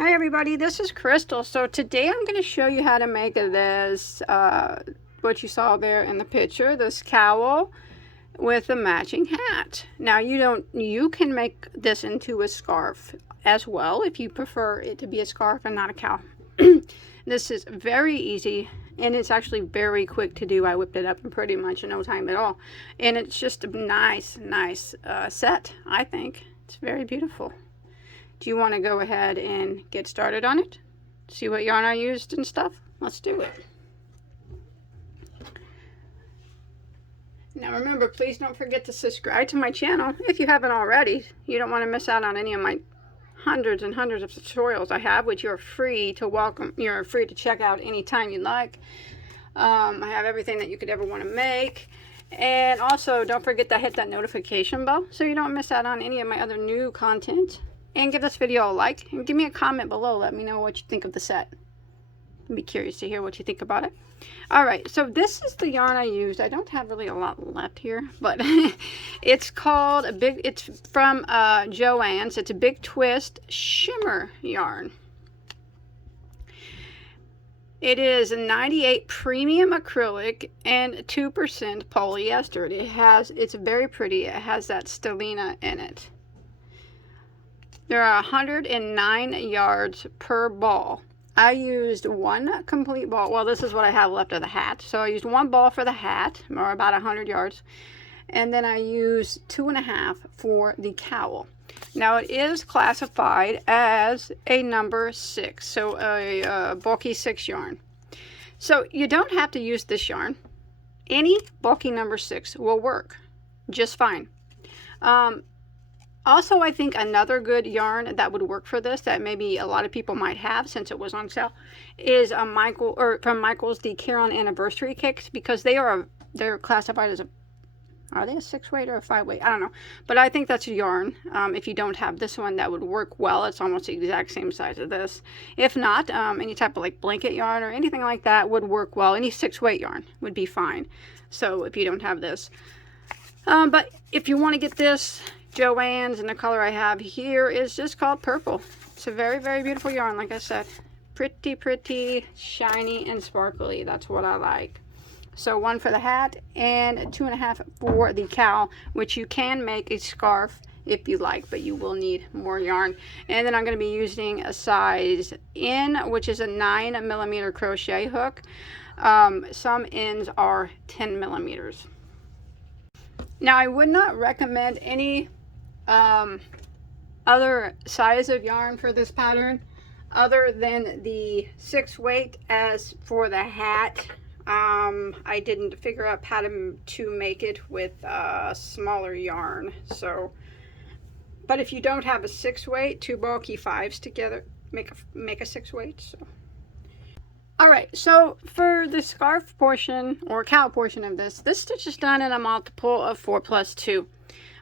Hi everybody, this is Crystal. So today I'm going to show you how to make this, what you saw there in the picture, this cowl with a matching hat. Now you can make this into a scarf as well if you prefer it to be a scarf and not a cowl. This is very easy and it's actually very quick to do. I whipped it up in pretty much no time at all. And it's just a nice set, I think. It's very beautiful. Do you want to go ahead and get started on it? See what yarn I used and stuff? Let's do it. Now remember, please don't forget to subscribe to my channel if you haven't already. You don't want to miss out on any of my hundreds and hundreds of tutorials I have, which you're free to check out anytime you like. I have everything that you could ever want to make. And also, don't forget to hit that notification bell so you don't miss out on any of my other new content. And give this video a like and give me a comment below. Let me know what you think of the set. I'd be curious to hear what you think about it. Alright, so this is the yarn I used. I don't have really a lot left here, but it's called it's from Joann's. It's a Big Twist Shimmer yarn. It is 98 premium acrylic and 2% polyester. It's very pretty. It has that stellina in it. There are 109 yards per ball. I used one complete ball. Well, this is what I have left of the hat. So I used one ball for the hat, or about 100 yards. And then I used 2.5 for the cowl. Now it is classified as a number 6, so a bulky 6 yarn. So you don't have to use this yarn. Any bulky number 6 will work just fine. Also, I think another good yarn that would work for this, that maybe a lot of people might have since it was on sale, is from Michael's the Caron Anniversary Kicks, because they're classified as are they a 6-weight or a 5-weight? I don't know, but I think that's a yarn. If you don't have this one, that would work well. It's almost the exact same size as this. If not, any type of like blanket yarn or anything like that would work well. Any 6-weight yarn would be fine. So if you don't have this, but if you want to get this Joann's, and the color I have here is just called purple. It's a very, very beautiful yarn, like I said. Pretty, shiny and sparkly. That's what I like. So one for the hat and 2.5 for the cowl, which you can make a scarf if you like, but you will need more yarn. And then I'm going to be using a size N, which is a 9mm crochet hook. Some ends are 10 millimeters. Now I would not recommend any other size of yarn for this pattern other than the 6-weight. As for the hat, I didn't figure out how to make it with smaller yarn. So, but if you don't have a 6-weight, 2 bulky 5s together make a 6-weight. So, all right, so for the scarf portion or cowl portion of this stitch is done in a multiple of 4 plus 2.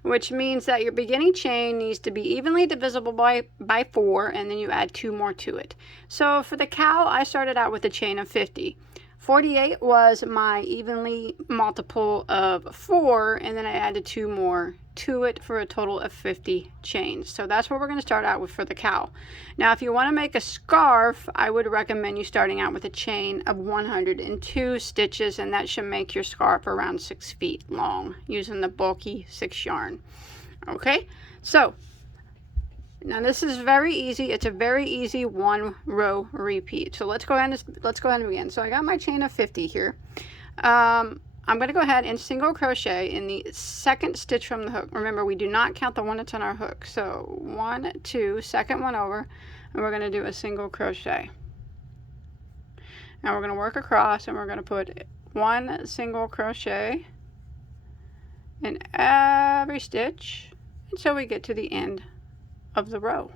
Which means that your beginning chain needs to be evenly divisible by 4, and then you add 2 more to it. So for the cowl, I started out with a chain of 50. 48 was my evenly multiple of 4, and then I added 2 more to it for a total of 50 chains. So that's what we're going to start out with for the cowl. Now if you want to make a scarf, I would recommend you starting out with a chain of 102 stitches, and that should make your scarf around 6 feet long using the bulky 6 yarn. Okay, so now this is very easy. It's a very easy 1-row repeat. So let's go ahead and begin. So I got my chain of 50 here. I'm going to go ahead and single crochet in the 2nd stitch from the hook. Remember, we do not count the one that's on our hook. So 1, 2, second one over, and we're going to do a single crochet. Now we're going to work across, and we're going to put 1 single crochet in every stitch until we get to the end of the row.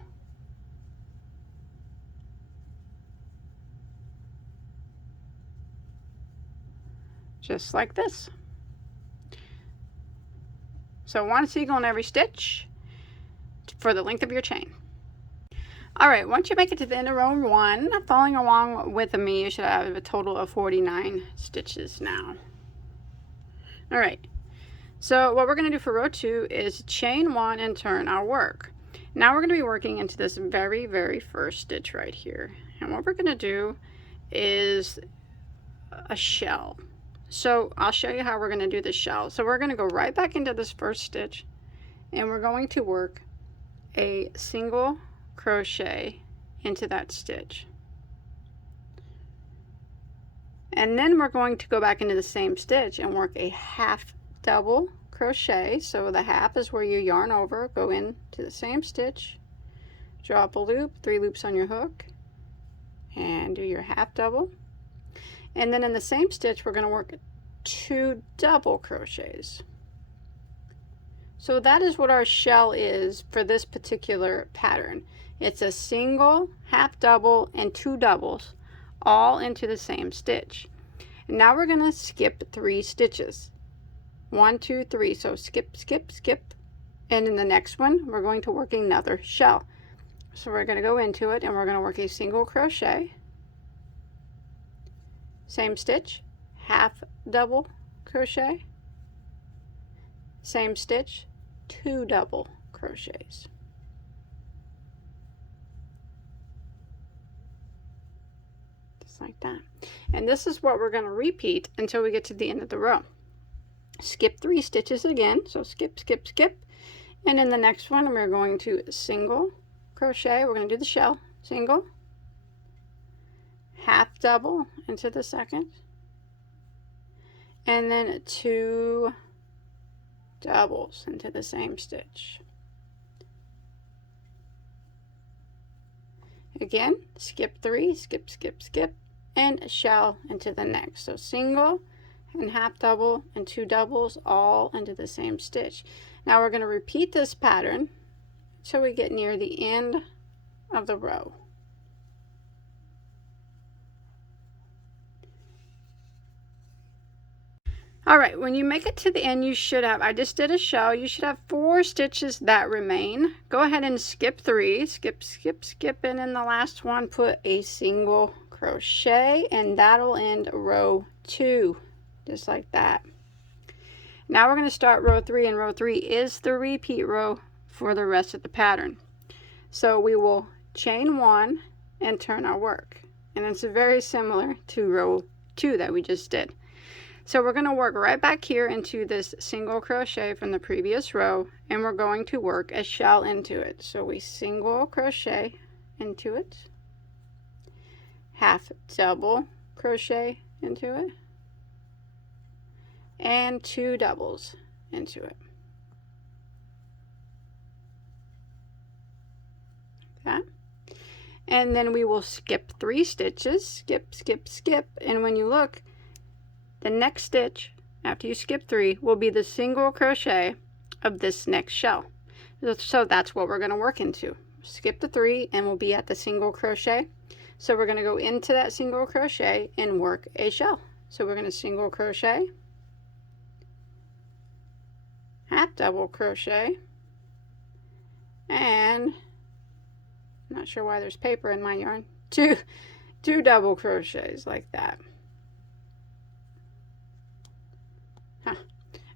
Just like this. So 1 single in every stitch for the length of your chain. Alright, once you make it to the end of row 1, following along with me, you should have a total of 49 stitches now. Alright, so what we're going to do for row 2 is chain 1 and turn our work. Now we're going to be working into this very first stitch right here. And what we're going to do is a shell. So I'll show you how we're going to do the shell. So we're going to go right back into this first stitch, and we're going to work a single crochet into that stitch. And then we're going to go back into the same stitch and work a half double crochet. So the half is where you yarn over, go into the same stitch, drop a loop, 3 loops on your hook, and do your half double. And then in the same stitch we're going to work 2 double crochets. So that is what our shell is for this particular pattern. It's a single, half double, and 2 doubles all into the same stitch. And now we're going to skip 3 stitches. 1, 2, 3. So skip, skip, skip. And in the next one we're going to work another shell. So we're going to go into it and we're going to work a single crochet, same stitch, half double crochet, same stitch, 2 double crochets. Just like that. And this is what we're going to repeat until we get to the end of the row. Skip 3 stitches again, so skip, skip, skip. And in the next one we're going to single crochet, we're going to do the shell, single, half double into the second, and then 2 doubles into the same stitch. Again, skip 3, skip, skip, skip, and shell into the next. So single and half double and 2 doubles all into the same stitch. Now we're going to repeat this pattern till we get near the end of the row. All right, when you make it to the end, you should have, I just did a shell, you should have 4 stitches that remain. Go ahead and skip 3, skip, skip, skip, and in the last one put a single crochet, and that'll end row 2, just like that. Now we're going to start row 3, and row 3 is the repeat row for the rest of the pattern. So we will chain 1 and turn our work, and it's very similar to row 2 that we just did. So we're going to work right back here into this single crochet from the previous row, and we're going to work a shell into it. So we single crochet into it, half double crochet into it, and 2 doubles into it. Okay. And then we will skip 3 stitches, skip, skip, skip, and when you look, the next stitch after you skip 3 will be the single crochet of this next shell. So that's what we're going to work into. Skip the 3 and we'll be at the single crochet. So we're going to go into that single crochet and work a shell. So we're going to single crochet, half double crochet, and I'm not sure why there's paper in my yarn, two double crochets like that.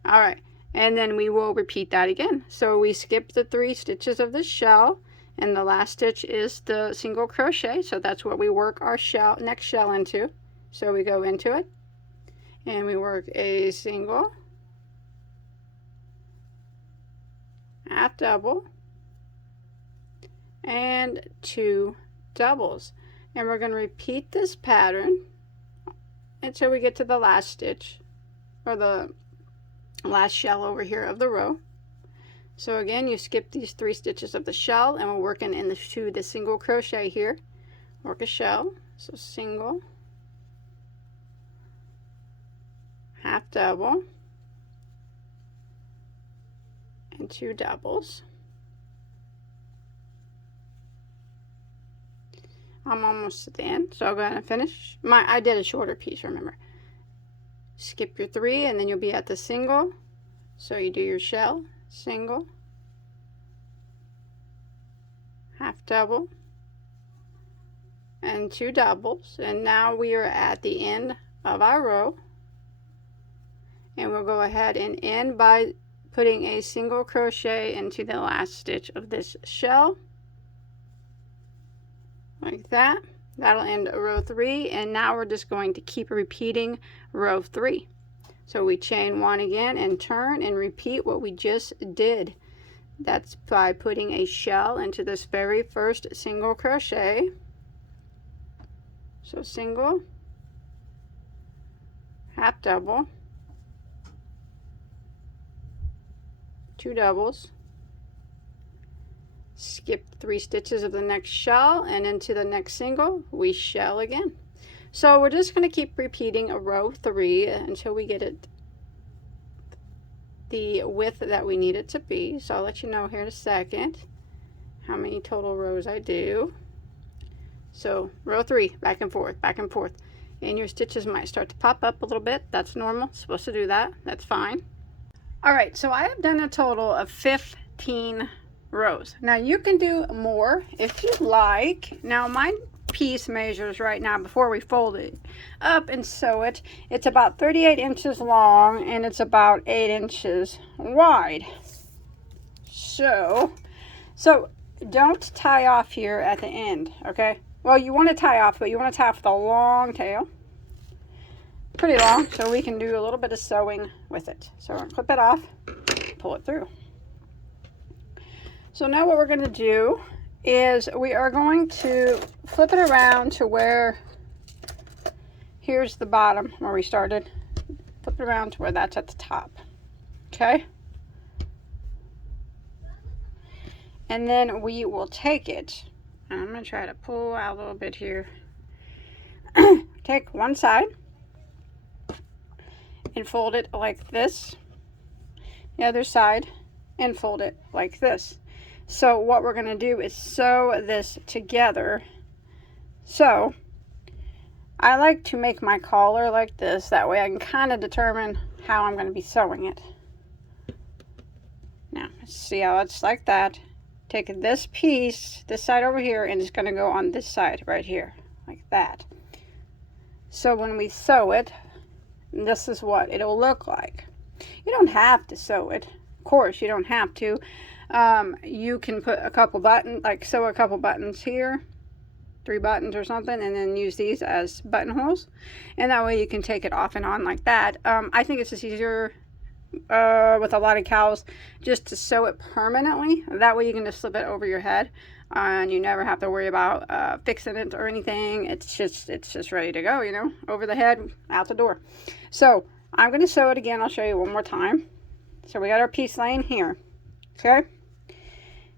All right, and then we will repeat that again. So we skip the 3 stitches of the shell, and the last stitch is the single crochet, so that's what we work our shell, next shell into. So we go into it and we work a single, half double, and 2 doubles, and we're going to repeat this pattern until we get to the last stitch, or the last shell over here of the row. So again, you skip these 3 stitches of the shell, and we're working into the single crochet here. Work a shell, so single, half double, and 2 doubles. I'm almost at the end, so I'll go ahead and finish. I did a shorter piece, remember. Skip your 3 and then you'll be at the single. So you do your shell, single, half double, and 2 doubles. And now we are at the end of our row. And we'll go ahead and end by putting a single crochet into the last stitch of this shell, like that. That'll end row 3, and now we're just going to keep repeating row 3. So we chain 1 again and turn and repeat what we just did. That's by putting a shell into this very first single crochet. So single, half double, 2 doubles, skip 3 stitches of the next shell, and into the next single we shell again. So we're just going to keep repeating a row 3 until we get it the width that we need it to be. So I'll let you know here in a second how many total rows I do. So row 3, back and forth, and your stitches might start to pop up a little bit. That's normal, it's supposed to do that, that's fine. All right, so I have done a total of 15 rows. Now you can do more if you like. Now my piece measures right now, before we fold it up and sew it, it's about 38 inches long and it's about 8 inches wide. So don't tie off here at the end, okay? Well, you want to tie off, but you want to tie off the long tail, pretty long, so we can do a little bit of sewing with it. So we're going to clip it off, pull it through. So now what we're going to do is we are going to flip it around to where, here's the bottom where we started. Flip it around to where that's at the top. Okay? And then we will take it, and I'm going to try to pull out a little bit here. Take one side and fold it like this. The other side and fold it like this. So what we're going to do is sew this together. So I like to make my collar like this. That way I can kind of determine how I'm going to be sewing it. Now, see how it's like that. Take this piece, this side over here, and it's going to go on this side right here, like that. So when we sew it, this is what it'll look like. You don't have to sew it. Of course, you don't have to. You can put a couple buttons, like sew a couple buttons here, 3 buttons or something, and then use these as buttonholes. And that way you can take it off and on like that. I think it's just easier with a lot of cowls just to sew it permanently. That way you can just slip it over your head and you never have to worry about fixing it or anything. It's just ready to go, you know, over the head, out the door. So I'm going to sew it again. I'll show you one more time. So we got our piece laying here. Okay,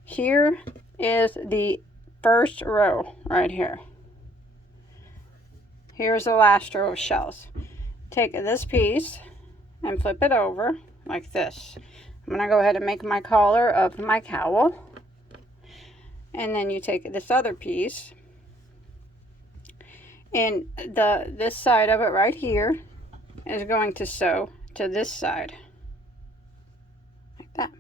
here is the first row right here. Here's the last row of shells. Take this piece and flip it over like this. I'm going to go ahead and make my collar of my cowl. And then you take this other piece, and this side of it right here is going to sew to this side. Like that.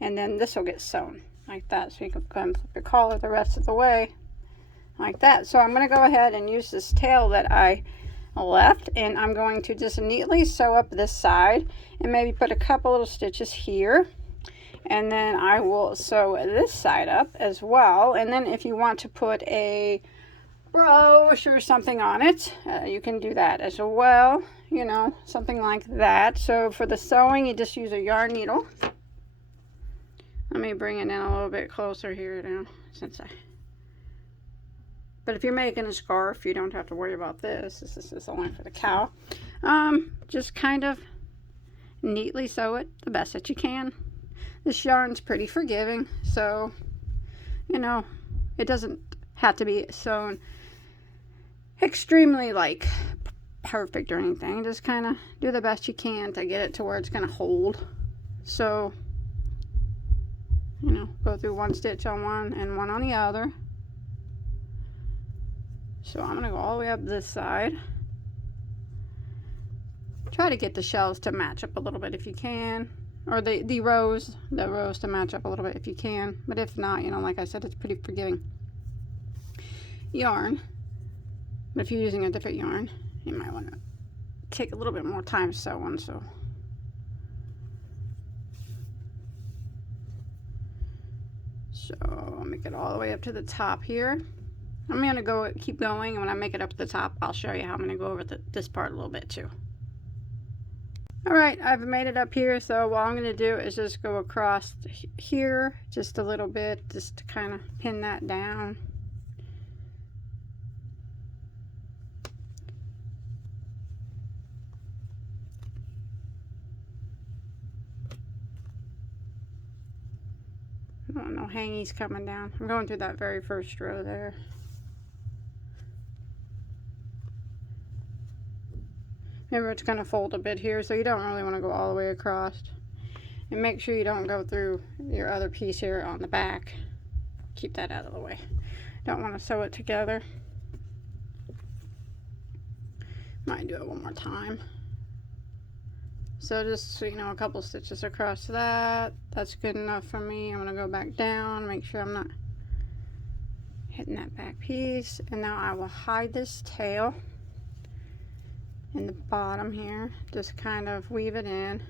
And then this will get sewn like that. So you can go and flip your collar the rest of the way like that. So I'm going to go ahead and use this tail that I left, and I'm going to just neatly sew up this side and maybe put a couple little stitches here, and then I will sew this side up as well. And then if you want to put a brooch or something on it, you can do that as well, you know, something like that. So for the sewing, you just use a yarn needle. Let me bring it in a little bit closer here now, but if you're making a scarf, you don't have to worry about this. This is only for the cowl. Just kind of neatly sew it the best that you can. This yarn's pretty forgiving, so, you know, it doesn't have to be sewn extremely, like, perfect or anything. Just kind of do the best you can to get it to where it's going to hold. So, you know, go through one stitch on one and one on the other. So I'm going to go all the way up this side. Try to get the shells to match up a little bit if you can. Or the rows to match up a little bit if you can. But if not, you know, like I said, it's pretty forgiving yarn. But if you're using a different yarn, you might want to take a little bit more time sewing. So So I'll make it all the way up to the top here. I'm gonna keep going, and when I make it up to the top, I'll show you how I'm gonna go over this part a little bit too. All right, I've made it up here, so what I'm gonna do is just go across here just a little bit, just to kind of pin that down. Oh, no hangies coming down. I'm going through that very first row there. Remember, it's going to fold a bit here, so you don't really want to go all the way across. And make sure you don't go through your other piece here on the back. Keep that out of the way. Don't want to sew it together. Might do it one more time. So just so you know, a couple stitches across that. That's good enough for me. I'm going to go back down, make sure I'm not hitting that back piece. And now I will hide this tail in the bottom here. Just kind of weave it in.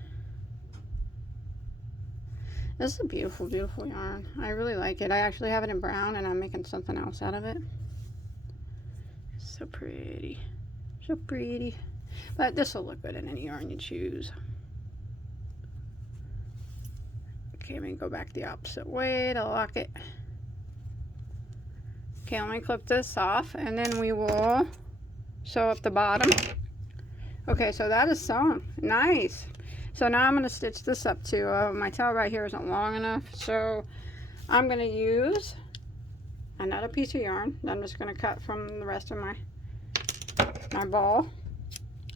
This is a beautiful, beautiful yarn. I really like it. I actually have it in brown, and I'm making something else out of it. It's so pretty. So pretty. But this will look good in any yarn you choose. Okay, let me go back the opposite way to lock it. Okay, let me clip this off, and then we will sew up the bottom. Okay, so that is sewn. Nice. So now I'm going to stitch this up too. My tail right here isn't long enough, so I'm going to use another piece of yarn that I'm just going to cut from the rest of my ball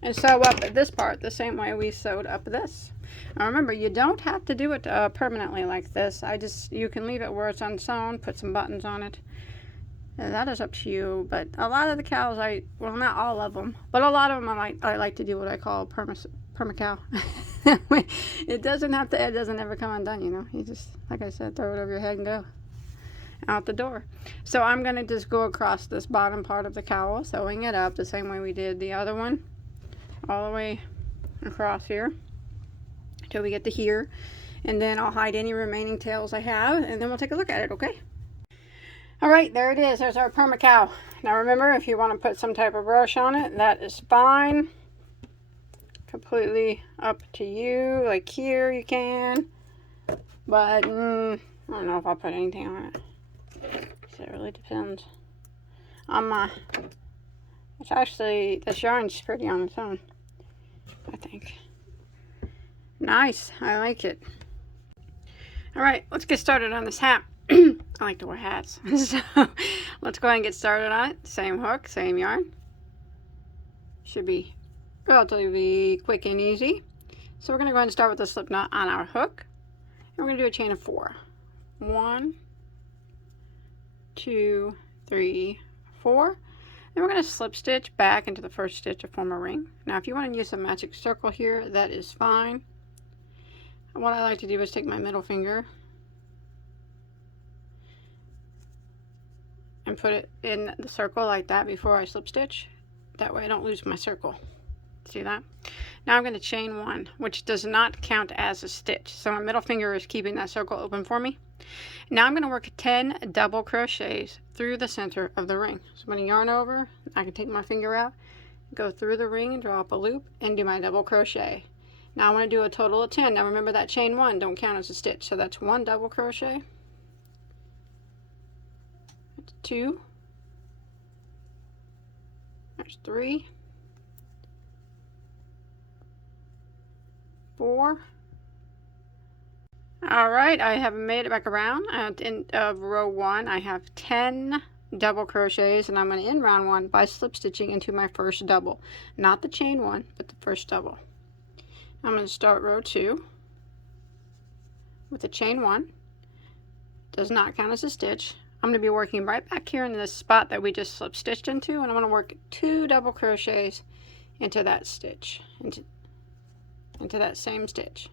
and sew up this part the same way we sewed up this. Now remember, you don't have to do it permanently like this. You can leave it where it's unsewn, put some buttons on it. And that is up to you. But a lot of the cows, well, not all of them, but a lot of them I like to do what I call perma cow. It doesn't ever come undone, you know. You just, like I said, throw it over your head and go out the door. So I'm going to just go across this bottom part of the cowl, sewing it up the same way we did the other one, all the way across here till we get to here, and then I'll hide any remaining tails I have, and then we'll take a look at it. Okay. All right, there it is. There's our perma cow. Now remember, if you want to put some type of brush on it, that is fine. Completely up to you. Like here you can, but I don't know if I'll put anything on it. So it really depends on it's actually, this yarn's pretty on its own, I think. Nice. I like it. All right, let's get started on this hat. I like to wear hats. So let's go ahead and get started on it. Same hook, same yarn. Should be relatively quick and easy. So we're going to go ahead and start with the slip knot on our hook. And we're going to do a chain of 4. 1, 2, 3, 4. Then we're going to slip stitch back into the first stitch to form a ring. Now if you want to use a magic circle here, that is fine. What I like to do is take my middle finger and put it in the circle like that before I slip stitch. That way I don't lose my circle. See that? Now I'm going to chain 1, which does not count as a stitch. So my middle finger is keeping that circle open for me. Now I'm going to work 10 double crochets through the center of the ring. So I'm going to yarn over. I can take my finger out, go through the ring and draw up a loop and do my double crochet. Now I want to do a total of 10. Now remember, that chain 1 don't count as a stitch. So that's 1 double crochet. That's 2. There's 3. 4. All right, I have made it back around. At the end of row 1, I have 10 double crochets, and I'm going to end round 1 by slip stitching into my first double. Not the chain 1, but the first double. I'm going to start row 2 with a chain 1. Does not count as a stitch. I'm going to be working right back here in this spot that we just slip stitched into, and I'm going to work 2 double crochets into that stitch, into that same stitch.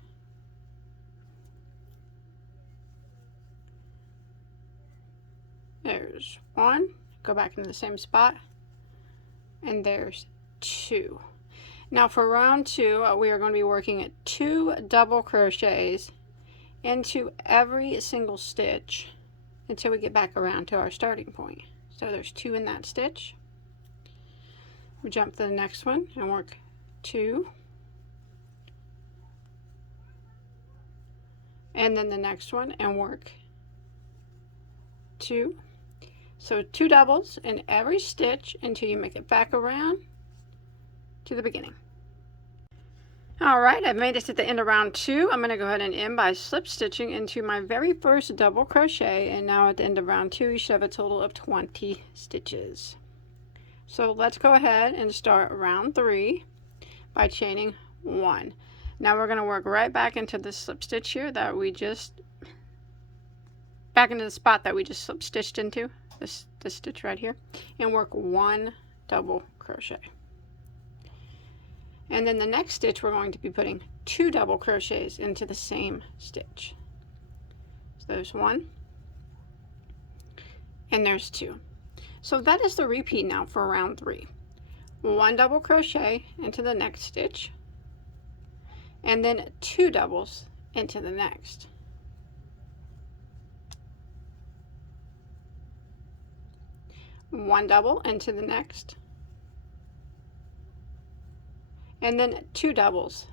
There's 1, go back into the same spot, and there's 2. Now for round 2, we are going to be working at 2 double crochets into every single stitch until we get back around to our starting point. So there's 2 in that stitch. We jump to the next one and work 2, and then the next one and work 2. So 2 doubles in every stitch until you make it back around to the beginning. Alright, I've made it to the end of round 2. I'm going to go ahead and end by slip stitching into my very first double crochet, and now at the end of round 2 you should have a total of 20 stitches. So let's go ahead and start round 3 by chaining 1. Now we're going to work right back into the slip stitch here that we just, back into the spot that we just slip stitched into, this stitch right here, and work 1 double crochet. And then the next stitch we're going to be putting 2 double crochets into the same stitch. So there's 1 and there's 2. So that is the repeat now for round 3. 1 double crochet into the next stitch, and then 2 doubles into the next. One double into the next, and then 2 doubles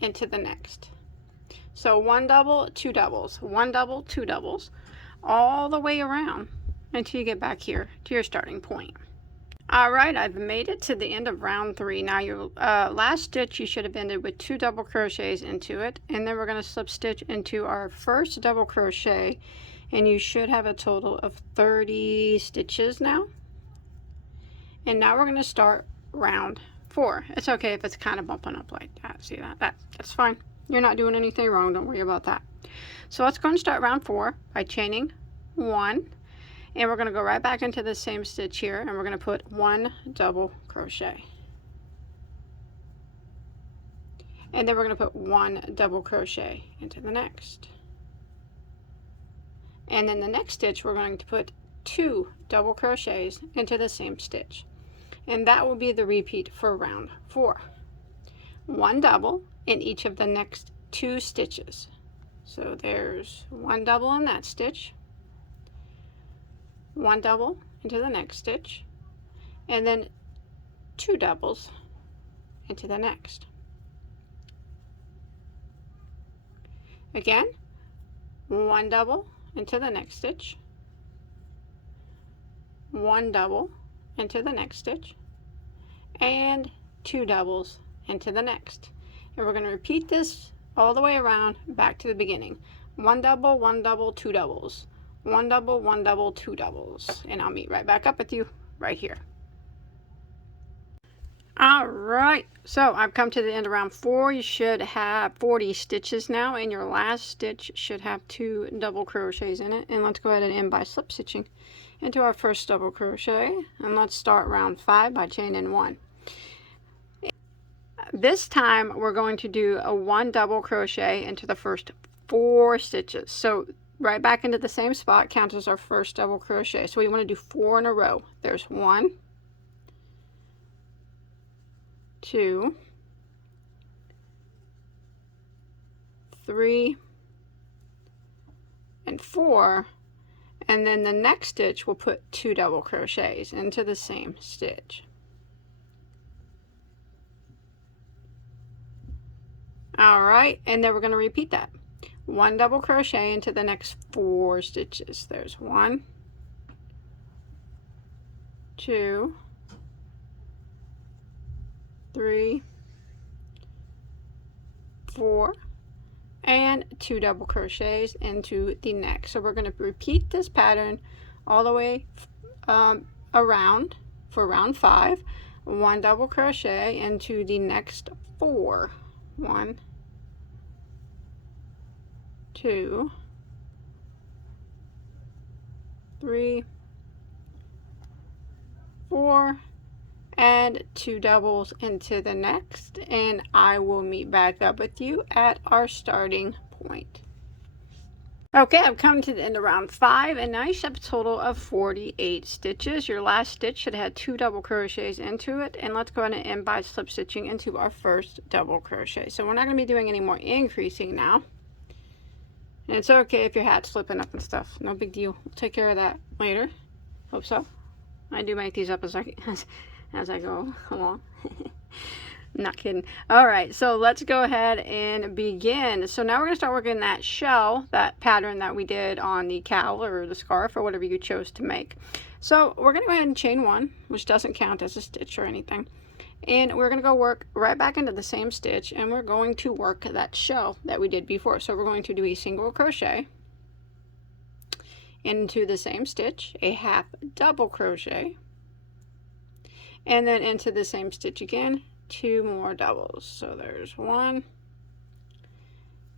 into the next. So 1 double, 2 doubles, 1 double, 2 doubles, all the way around until you get back here to your starting point. Alright, I've made it to the end of round 3. Now your last stitch you should have ended with 2 double crochets into it, and then we're going to slip stitch into our first double crochet, and you should have a total of 30 stitches now. And now we're going to start round 4. It's okay if it's kind of bumping up like that. See that? That's fine. You're not doing anything wrong. Don't worry about that. So let's go and start round 4 by chaining 1. And we're going to go right back into the same stitch here, and we're going to put 1 double crochet. And then we're going to put 1 double crochet into the next. And then the next stitch we're going to put 2 double crochets into the same stitch. And that will be the repeat for round 4. 1 double in each of the next 2 stitches. So there's 1 double in that stitch, 1 double into the next stitch, and then 2 doubles into the next. Again, 1 double into the next stitch, 1 double into the next stitch, and 2 doubles into the next. And we're going to repeat this all the way around back to the beginning. 1 double, 1 double, 2 doubles. 1 double, 1 double, 2 doubles. And I'll meet right back up with you right here. Alright, so I've come to the end of round 4. You should have 40 stitches now, and your last stitch should have 2 double crochets in it. And let's go ahead and end by slip stitching into our first double crochet, and let's start round 5 by chaining 1. This time we're going to do a 1 double crochet into the first 4 stitches. So right back into the same spot counts as our first double crochet. So we want to do 4 in a row. There's 1, 2, 3, and 4. And then the next stitch we'll put 2 double crochets into the same stitch. Alright, and then we're going to repeat that. 1 double crochet into the next 4 stitches. There's 1, 2, 3, 4, and 2 double crochets into the next. So we're going to repeat this pattern all the way around for round 5. 1 double crochet into the next 4. 1, 2, 3, 4, and 2 doubles into the next, and I will meet back up with you at our starting point. Okay, I've come to the end of round 5, and now you should have a total of 48 stitches. Your last stitch should have 2 double crochets into it, and let's go ahead and end by slip stitching into our first double crochet. So we're not going to be doing any more increasing now. And it's okay if your hat's flipping up and stuff. No big deal. We'll take care of that later. Hope so. I do make these up as I go along. Not kidding. All right, so let's go ahead and begin. So now we're going to start working that shell, that pattern that we did on the cowl or the scarf or whatever you chose to make. So we're going to go ahead and chain one, which doesn't count as a stitch or anything. And we're going to go work right back into the same stitch, and we're going to work that shell that we did before. So we're going to do a single crochet into the same stitch, a half double crochet, and then into the same stitch again, 2 more doubles. So there's 1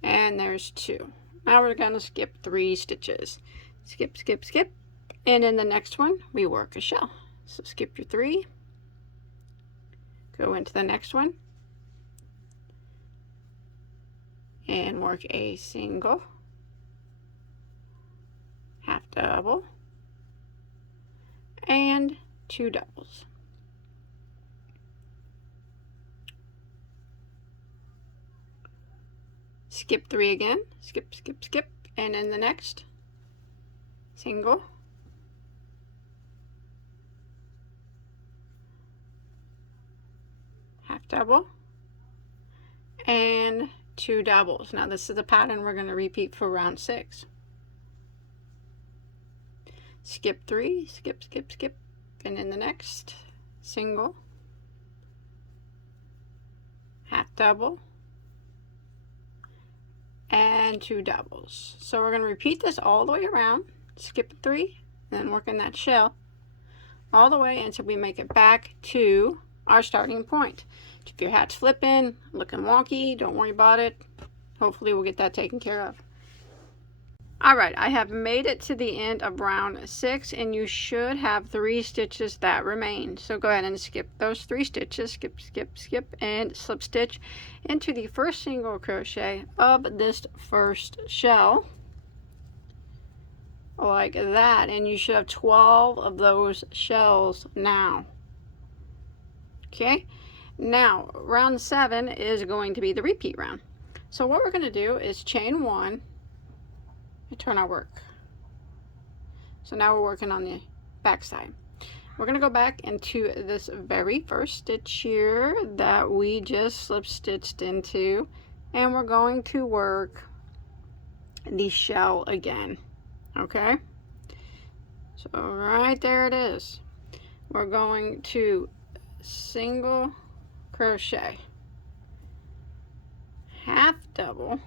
and there's 2. Now we're going to skip 3 stitches. Skip, skip, skip, and in the next one we work a shell. So skip your 3, go into the next one and work a single, half double, and 2 doubles. Skip 3 again, skip, skip, skip, and in the next, single, half double, and 2 doubles. Now this is the pattern we're going to repeat for round 6. Skip 3, skip, skip, skip, and in the next, single, half double, and 2 doubles. So we're going to repeat this all the way around, skip 3, and then work in that shell all the way until we make it back to our starting point. If your hat's flipping, looking wonky, don't worry about it. Hopefully we'll get that taken care of. Alright, I have made it to the end of round 6, and you should have 3 stitches that remain. So go ahead and skip those 3 stitches, skip, skip, skip, and slip stitch into the first single crochet of this first shell, like that, and you should have 12 of those shells now. Okay, now round 7 is going to be the repeat round. So what we're going to do is chain 1 and turn our work. So now we're working on the back side. We're going to go back into this very first stitch here that we just slip stitched into, and we're going to work the shell again. Okay, so right there it is. We're going to single crochet, half double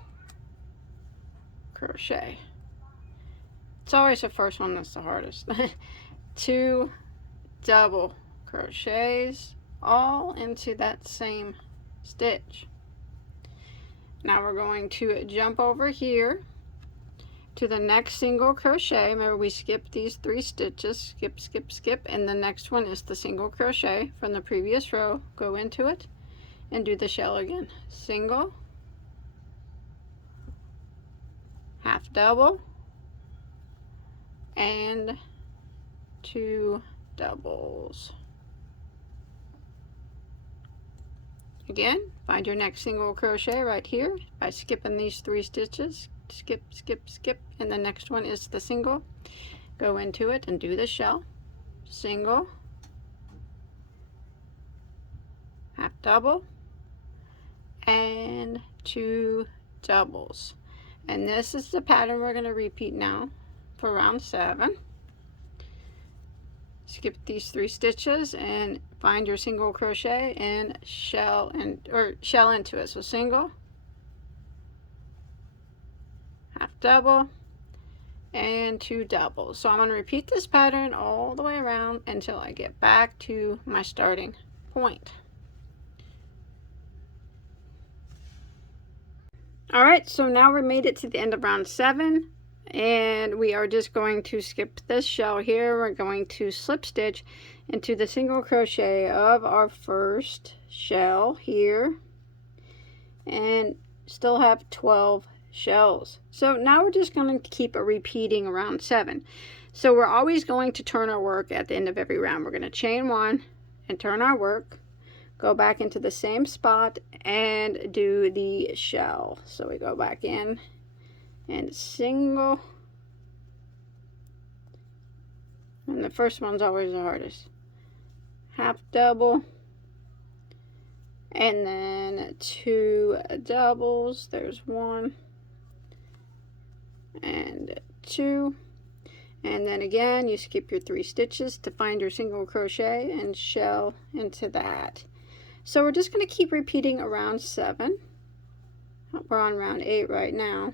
crochet. It's always the first one that's the hardest. 2 double crochets all into that same stitch. Now we're going to jump over here to the next single crochet. Remember, we skipped these 3 stitches, skip, skip, skip, and the next one is the single crochet from the previous row. Go into it and do the shell again. Single, half double, and 2 doubles. Again, find your next single crochet right here by skipping these 3 stitches. Skip, skip, skip, and the next one is the single. Go into it and do the shell. Single, half double, and 2 doubles. And this is the pattern we're going to repeat now for round 7. Skip these 3 stitches and find your single crochet and shell into it. So single, half double, and 2 doubles. So I'm going to repeat this pattern all the way around until I get back to my starting point. Alright, so now we made it to the end of round 7, and we are just going to skip this shell here. We're going to slip stitch into the single crochet of our first shell here, and still have 12 shells. So now we're just going to keep repeating around 7. So we're always going to turn our work at the end of every round. We're going to chain 1 and turn our work, go back into the same spot and do the shell. So we go back in and single, and the first one's always the hardest. Half double, and then 2 doubles. There's 1 and 2, and then again you skip your 3 stitches to find your single crochet and shell into that. So we're just going to keep repeating around 7. We're on round 8 right now.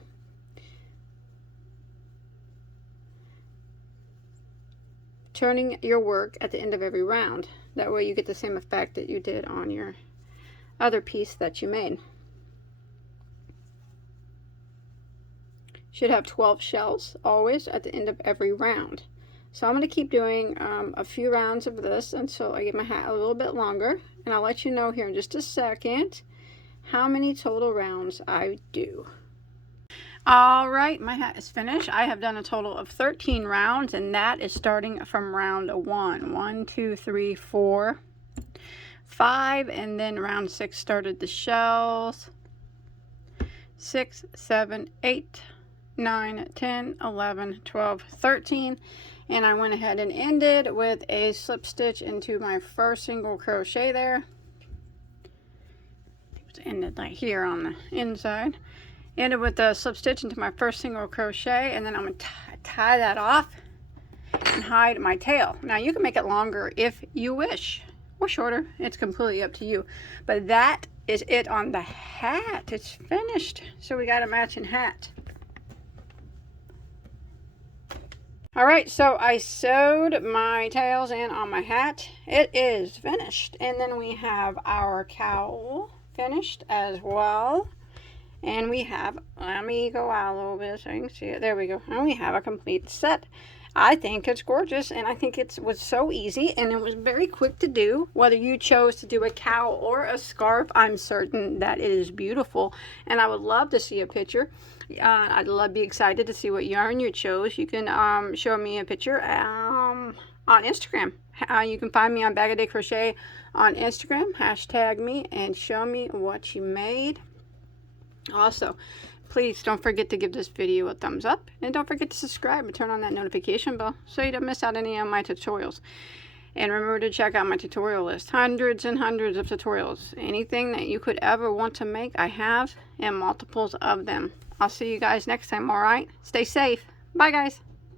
Turning your work at the end of every round. That way you get the same effect that you did on your other piece that you made. Should have 12 shells always at the end of every round. So I'm going to keep doing a few rounds of this until I get my hat a little bit longer, and I'll let you know here in just a second how many total rounds I do. Alright, my hat is finished. I have done a total of 13 rounds, and that is starting from round 1. 1, 2, 3, 4, 5, and then round 6 started the shells. 6, 7, 8, 9, 10, 11, 12, 13, and I went ahead and ended with a slip stitch into my first single crochet there. It ended like here on the inside. Ended with a slip stitch into my first single crochet, and then I'm going to tie that off and hide my tail. Now you can make it longer if you wish, or shorter. It's completely up to you. But that is it on the hat. It's finished. So we got a matching hat. Alright, so I sewed my tails in on my hat. It is finished. And then we have our cowl finished as well. And we have, let me go out a little bit so you can see it. There we go. And we have a complete set. I think it's gorgeous, and I think it was so easy, and it was very quick to do. Whether you chose to do a cowl or a scarf, I'm certain that it is beautiful, and I would love to see a picture. I'd be excited to see what yarn you chose. You can show me a picture on Instagram. You can find me on Bagoday Crochet on Instagram. Hashtag me and show me what you made. Also, please don't forget to give this video a thumbs up, and don't forget to subscribe and turn on that notification bell so you don't miss out any of my tutorials. And remember to check out my tutorial list. Hundreds and hundreds of tutorials. Anything that you could ever want to make, I have, and multiples of them. I'll see you guys next time, alright? Stay safe. Bye, guys.